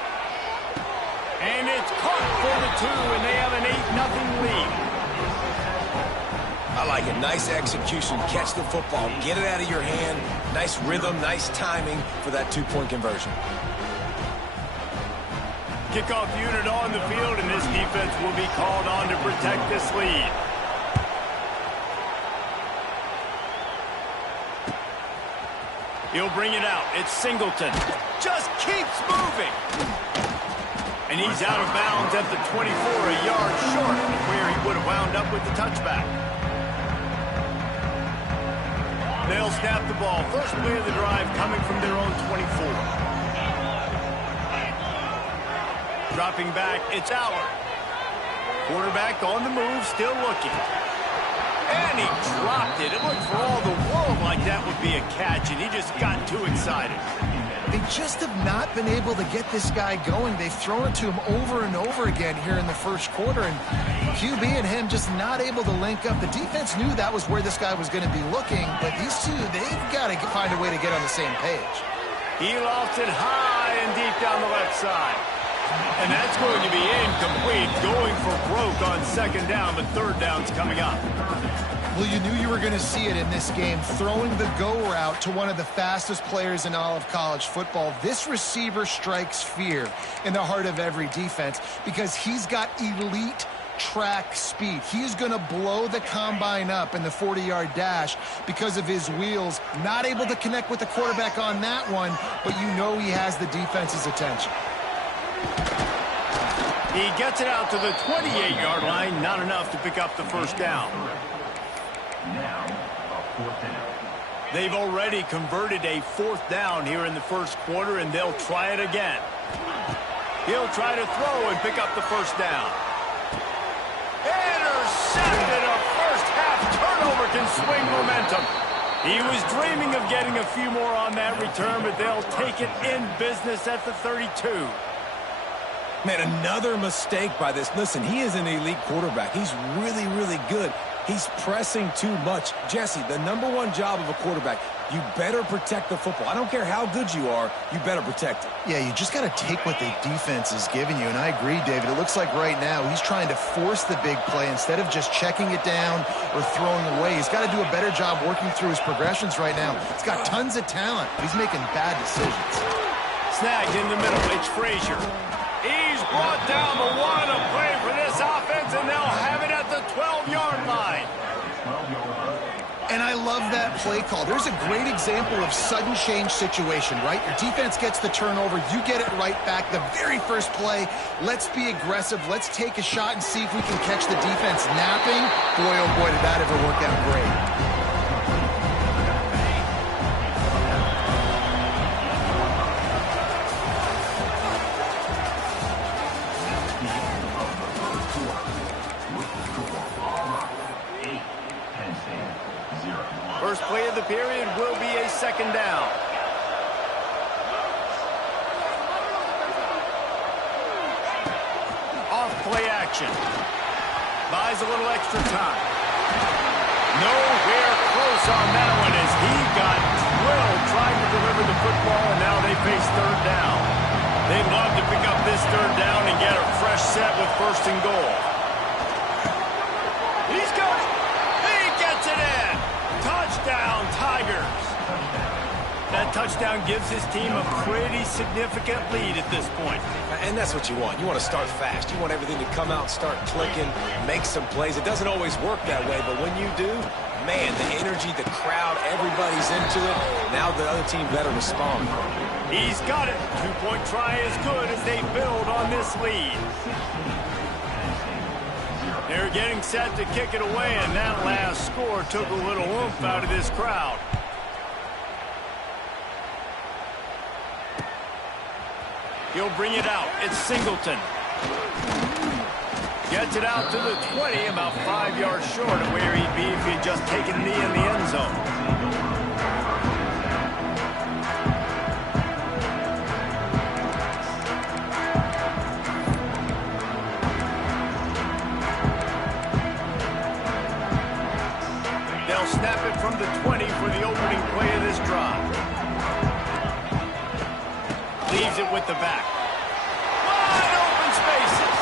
And it's caught for the 2, and they have an 8-0 lead. I like it. Nice execution. Catch the football. Get it out of your hand. Nice rhythm, nice timing for that 2-point conversion. Kickoff unit on the field, and this defense will be called on to protect this lead. He'll bring it out. It's Singleton. Just keeps moving. And he's out of bounds at the 24, a yard short of where he would have wound up with the touchback. They'll snap the ball. First play of the drive coming from their own 24. Dropping back, it's Allard. Quarterback on the move, still looking. And he dropped it. It looked for all the world like that would be a catch, and he just got too excited. They just have not been able to get this guy going. They've thrown it to him over and over again here in the first quarter, and QB and him just not able to link up. The defense knew that was where this guy was going to be looking, but these two, they've got to find a way to get on the same page. He lost it high and deep down the left side. And that's going to be incomplete, going for broke on second down, but third down's coming up. Well, you knew you were going to see it in this game, throwing the go route to one of the fastest players in all of college football. This receiver strikes fear in the heart of every defense because he's got elite track speed. He's going to blow the combine up in the 40-yard dash because of his wheels. Not able to connect with the quarterback on that one, but you know he has the defense's attention. He gets it out to the 28-yard line, not enough to pick up the first down. Now, a 4th down. They've already converted a 4th down here in the first quarter, and they'll try it again. He'll try to throw and pick up the first down. Intercepted! A first-half turnover can swing momentum. He was dreaming of getting a few more on that return, but they'll take it in business at the 32. Man, another mistake by this. Listen, he is an elite quarterback. He's really, really good. He's pressing too much. Jesse, the #1 job of a quarterback, you better protect the football. I don't care how good you are, you better protect it. Yeah, you just got to take what the defense is giving you, and I agree, David. It looks like right now he's trying to force the big play instead of just checking it down or throwing away. He's got to do a better job working through his progressions right now. He's got tons of talent. He's making bad decisions. Snagged in the middle. It's Frazier. He's brought down the one to play for this offense, and they'll have it at the 12-yard line. And I love that play call. There's a great example of sudden change situation, right? Your defense gets the turnover. You get it right back. The very first play, let's be aggressive. Let's take a shot and see if we can catch the defense napping. Boy, oh boy, did that ever work out great. First play of the period will be a second down. Off play action. Buys a little extra time. Nowhere close on that one as he got drilled trying to deliver the football, and now they face third down. They'd love to pick up this third down and get a fresh set with first and goal. He's going. He gets it in. Touchdown, Tigers. That touchdown gives his team a pretty significant lead at this point. And that's what you want. You want to start fast. You want everything to come out, start clicking, make some plays. It doesn't always work that way, but when you do, man, the energy, the crowd, everybody's into it. Now the other team better respond. He's got it. Two-point try as good as they build on this lead. They're getting set to kick it away, and that last score took a little oomph out of this crowd. He'll bring it out. It's Singleton. Gets it out to the 20, about 5 yards short of where he'd be if he'd just taken a knee in the end zone. Snap it from the 20 for the opening play of this drive. Leaves it with the back. Wide open spaces.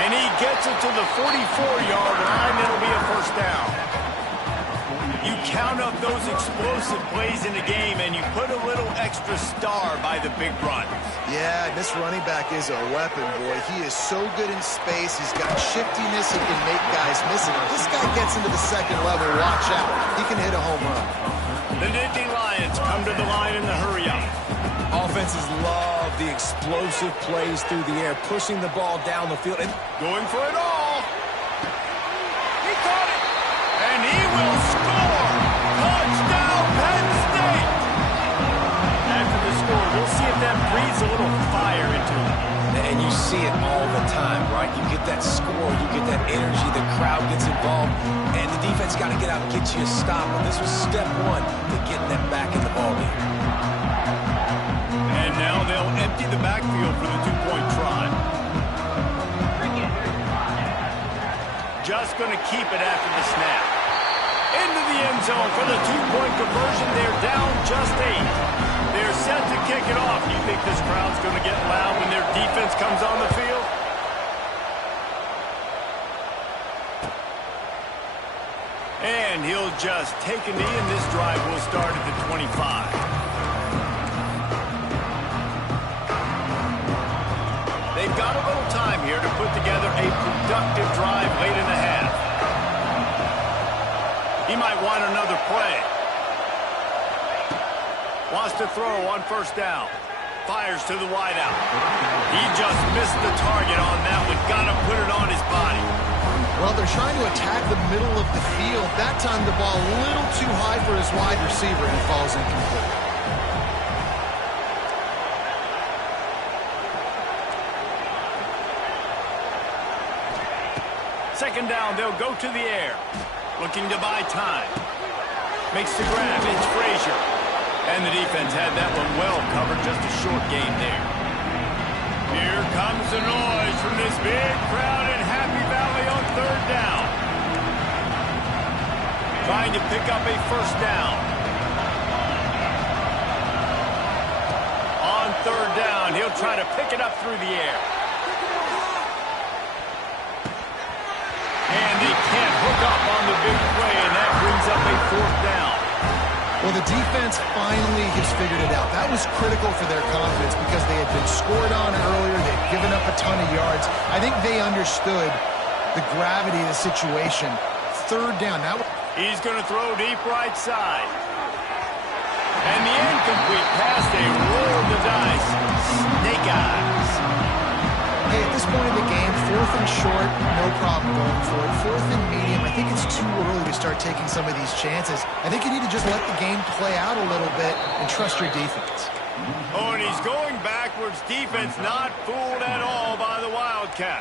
And he gets it to the 44-yard line. It'll be a first down. You count up those explosive plays in the game, and you put a little extra star by the big run. Yeah, this running back is a weapon, boy. He is so good in space. He's got shiftiness. He can make guys miss it. If this guy gets into the second level, watch out. He can hit a home run. The Nittany Lions come to the line in the hurry-up. Offenses love the explosive plays through the air, pushing the ball down the field. And going for it all. He caught it. And he will score. Touchdown, that score, you get that energy, the crowd gets involved, and the defense got to get out and get you a stop. And this was step one to getting them back in the ballgame. And now they'll empty the backfield for the two-point try. Just going to keep it after the snap. Into the end zone for the two-point conversion. They're down just 8. They're set to kick it off. You think this crowd's going to get loud when their defense comes on the field? And he'll just take a knee, and this drive will start at the 25. They've got a little time here to put together a productive drive late in the half. He might want another play. Wants to throw on first down. Fires to the wideout. He just missed the target on that one. Got to put it on his body. Well, they're trying to attack the middle of the field. That time the ball a little too high for his wide receiver, and he falls incomplete. Second down, they'll go to the air. Looking to buy time. Makes the grab. It's Frazier. And the defense had that one well covered. Just a short gain there. Here comes the noise from this big crowd in Happy Valley on third down. Trying to pick up a first down. On third down, he'll try to pick it up through the air. And he can't hook up on the big play, and that brings up a fourth down. Well, the defense finally has figured it out. That was critical for their confidence because they had been scored on earlier. They'd given up a ton of yards. I think they understood the gravity of the situation. Third down. Now he's going to throw deep right side. And the incomplete pass, they roll the dice. Snake eyes. Hey, at this point in the game, 4th and short, no problem going for it. 4th and medium, I think it's too early to start taking some of these chances. I think you need to just let the game play out a little bit and trust your defense. Oh, and he's going backwards. Defense not fooled at all by the Wildcat.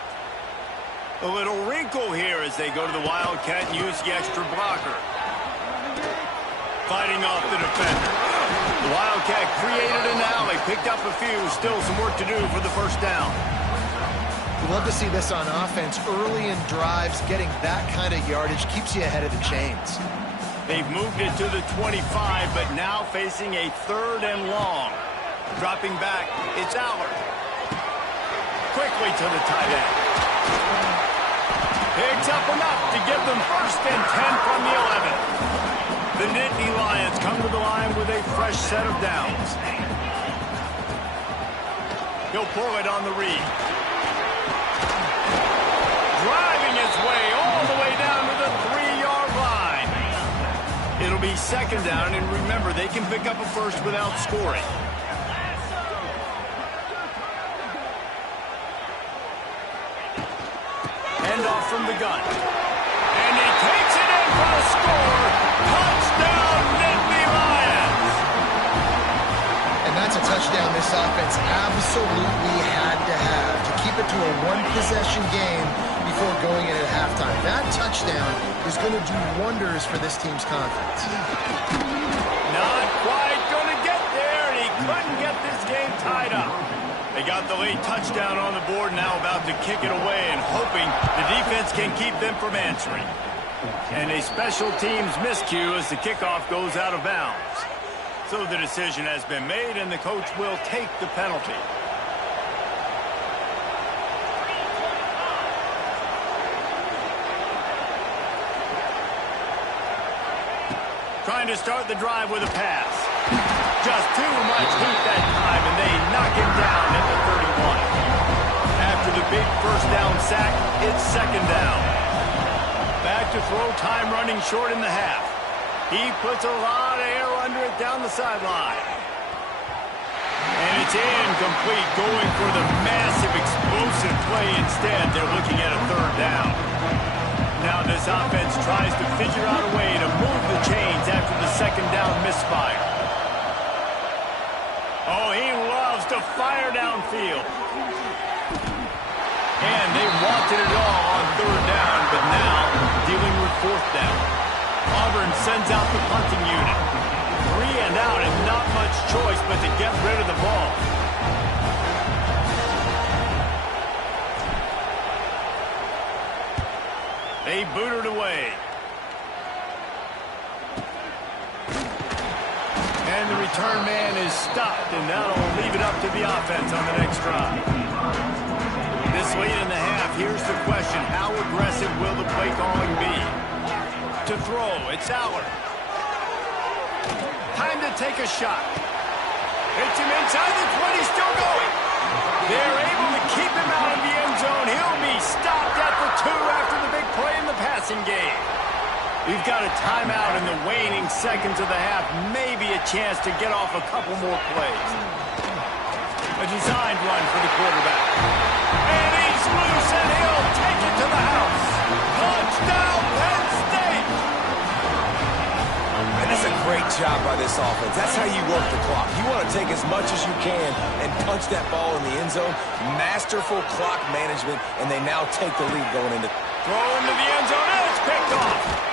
A little wrinkle here as they go to the Wildcat and use the extra blocker. Fighting off the defender. The Wildcat created an alley, picked up a few. Still some work to do for the first down. We love to see this on offense. Early in drives, getting that kind of yardage keeps you ahead of the chains. They've moved it to the 25, but now facing a third and long. Dropping back, it's Allard. Quickly to the tight end. Picks up enough to give them first and 10 from the 11. The Nittany Lions come to the line with a fresh set of downs. He'll pull it on the read. Driving his way all the way down to the 3-yard line. It'll be second down, and remember, they can pick up a first without scoring. Handoff from the gun. And he takes it in for the score. Touchdown, Nittany Lions. And that's a touchdown this offense absolutely had to have to keep it to a one-possession game before going in at halftime. That touchdown is going to do wonders for this team's confidence. Not quite going to get there, and he couldn't get this game tied up. They got the late touchdown on the board, now about to kick it away and hoping the defense can keep them from answering. And a special teams miscue as the kickoff goes out of bounds. So the decision has been made, and the coach will take the penalty. Trying to start the drive with a pass. Just too much heat that time, and they knock him down at the 31. After the big first down sack, it's second down. Back to throw, time running short in the half. He puts a lot of air under it down the sideline. And it's incomplete, going for the massive explosive play instead. They're looking at a third down. Now this offense tries to figure out a way to move the chains after the second down misfire. Oh, he loves to fire downfield. And they wanted it all on third down, but now dealing with fourth down. Auburn sends out the punting unit. 3 and out and not much choice but to get rid of the ball. They boot it away. And the return man is stopped, and that'll leave it up to the offense on the next drive. This late in the half, here's the question. How aggressive will the play calling be? To throw, it's Allard. Time to take a shot. Hits him inside the 20, still going. They're able to keep him out of the end zone. He'll be stopped at the 2 after the big play in the passing game. We've got a timeout in the waning seconds of the half. Maybe a chance to get off a couple more plays. A designed run for the quarterback. And he's loose, and he'll take it to the house. Touchdown, Penn State! And that's a great job by this offense. That's how you work the clock. You want to take as much as you can and punch that ball in the end zone. Masterful clock management, and they now take the lead going into... Throw into the end zone, and it's picked off.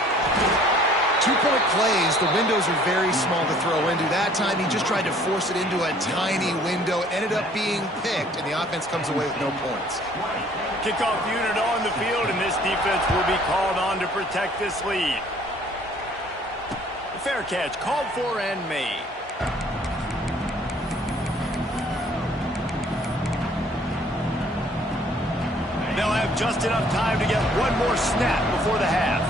2-point plays, the windows are very small to throw into. That time, he just tried to force it into a tiny window. Ended up being picked, and the offense comes away with no points. Kickoff unit on the field, and this defense will be called on to protect this lead. The fair catch called for and made. They'll have just enough time to get one more snap before the half.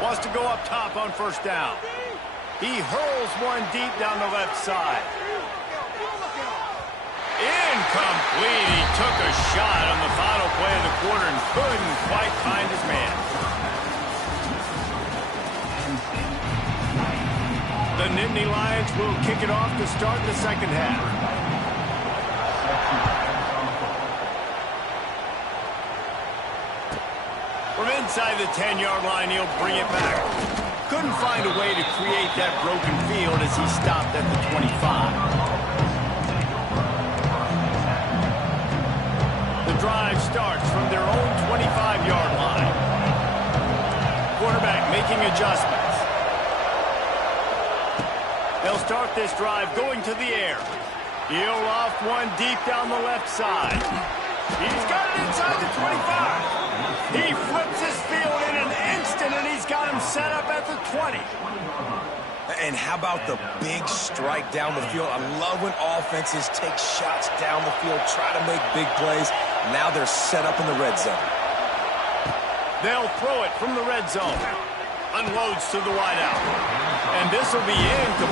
Wants to go up top on first down. He hurls one deep down the left side. Incomplete. He took a shot on the final play of the quarter and couldn't quite find his man. The Nittany Lions will kick it off to start the second half. From inside the 10-yard line, he'll bring it back. Couldn't find a way to create that broken field as he stopped at the 25. The drive starts from their own 25-yard line. Quarterback making adjustments. They'll start this drive going to the air. He'll loft one deep down the left side. He's got it inside the 25. He flips his field in an instant, and he's got him set up at the 20. And how about the big strike down the field? I love when offenses take shots down the field, try to make big plays. Now they're set up in the red zone. They'll throw it from the red zone. Unloads to the wideout. And this will be incomplete.